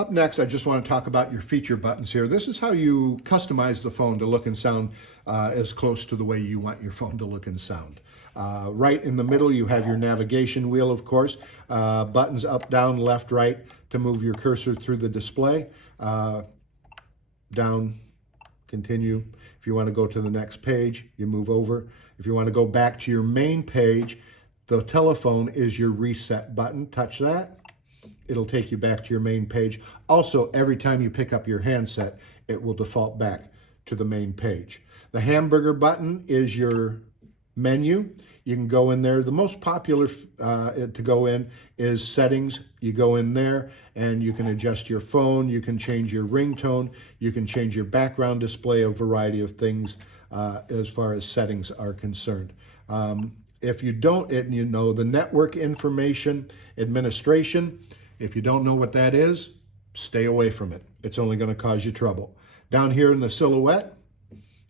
Up next, I just want to talk about your feature buttons here. This is how you customize the phone to look and sound as close to the way you want your phone to look and sound. Right in the middle, you have your navigation wheel, of course. Buttons up, down, left, right to move your cursor through the display. Down, continue. If you want to go to the next page, you move over. If you want to go back to your main page, the telephone is your reset button. Touch that. It'll take you back to your main page. Also, every time you pick up your handset, it will default back to the main page. The hamburger button is your menu. You can go in there. The most popular to go in is settings. You go in there and you can adjust your phone. You can change your ringtone. You can change your background display, a variety of things as far as settings are concerned. If you don't, you know, the network information administration, if you don't know what that is, stay away from it. It's only going to cause you trouble. Down here in the silhouette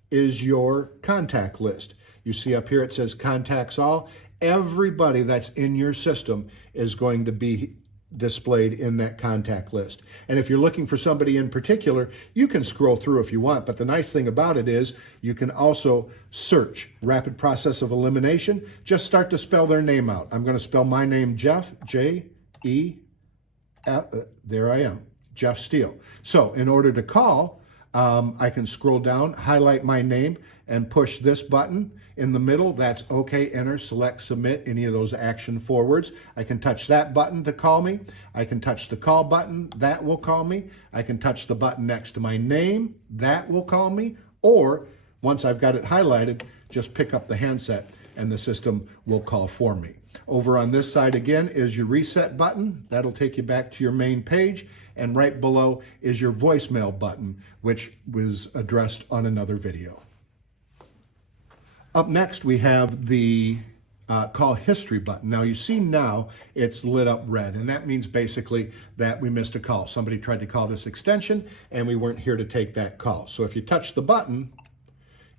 is your contact list. You see up here it says contacts all. Everybody that's in your system is going to be displayed in that contact list. And if you're looking for somebody in particular, you can scroll through if you want. But the nice thing about it is you can also search. Rapid process of elimination. Just start to spell their name out. I'm going to spell my name Jeff, J-E, there I am, Jeff Steele. So in order to call, I can scroll down, highlight my name, and push this button in the middle. That's OK, enter, select, submit, any of those action forwards. I can touch that button to call me. I can touch the call button. That will call me. I can touch the button next to my name. That will call me. Or once I've got it highlighted, just pick up the handset and the system will call for me. Over on this side again is your reset button. That'll take you back to your main page. And right below is your voicemail button, which was addressed on another video. Up next, we have the call history button. Now you see now it's lit up red, and that means basically that we missed a call. Somebody tried to call this extension and we weren't here to take that call. So if you touch the button,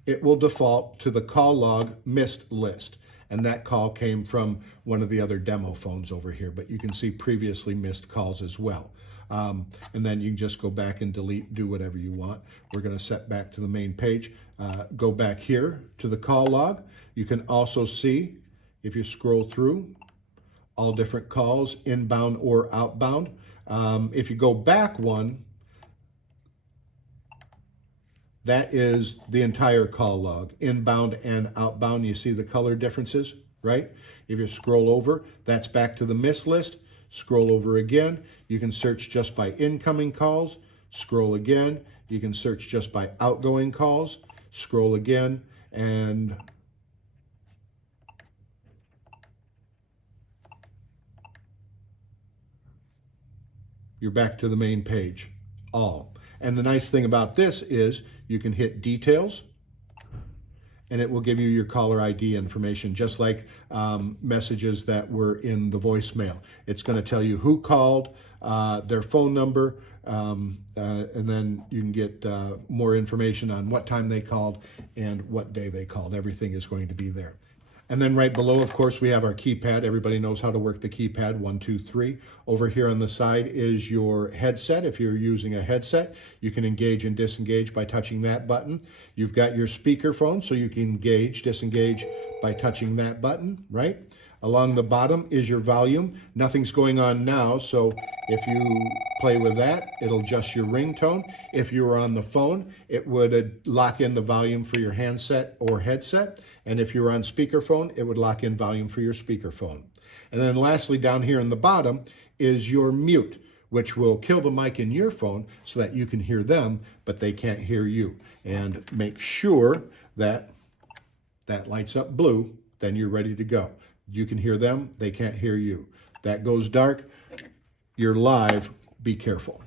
it will default to the call log missed list. And that call came from one of the other demo phones over here, but you can see previously missed calls as well. And then you can just go back and delete, do whatever you want. We're going to set back to the main page. Go back here to the call log. You can also see, if you scroll through, all different calls, inbound or outbound. If you go back one, that is the entire call log, inbound and outbound. You see the color differences, right? If you scroll over, that's back to the miss list. Scroll over again. You can search just by incoming calls. Scroll again. You can search just by outgoing calls. Scroll again, and you're back to the main page, all. And the nice thing about this is you can hit details and it will give you your caller ID information, just like messages that were in the voicemail. It's going to tell you who called, their phone number, and then you can get more information on what time they called and what day they called. Everything is going to be there. And then right below, of course, we have our keypad. Everybody knows how to work the keypad, 1, 2, 3. Over here on the side is your headset. If you're using a headset, you can engage and disengage by touching that button. You've got your speakerphone, so you can engage, disengage by touching that button, right? Along the bottom is your volume. Nothing's going on now, so if you play with that, it'll adjust your ringtone. If you were on the phone, it would lock in the volume for your handset or headset. And if you were on speakerphone, it would lock in volume for your speakerphone. And then lastly, down here in the bottom is your mute, which will kill the mic in your phone so that you can hear them, but they can't hear you. And make sure that that lights up blue, then you're ready to go. You can hear them, they can't hear you. That goes dark, you're live, be careful.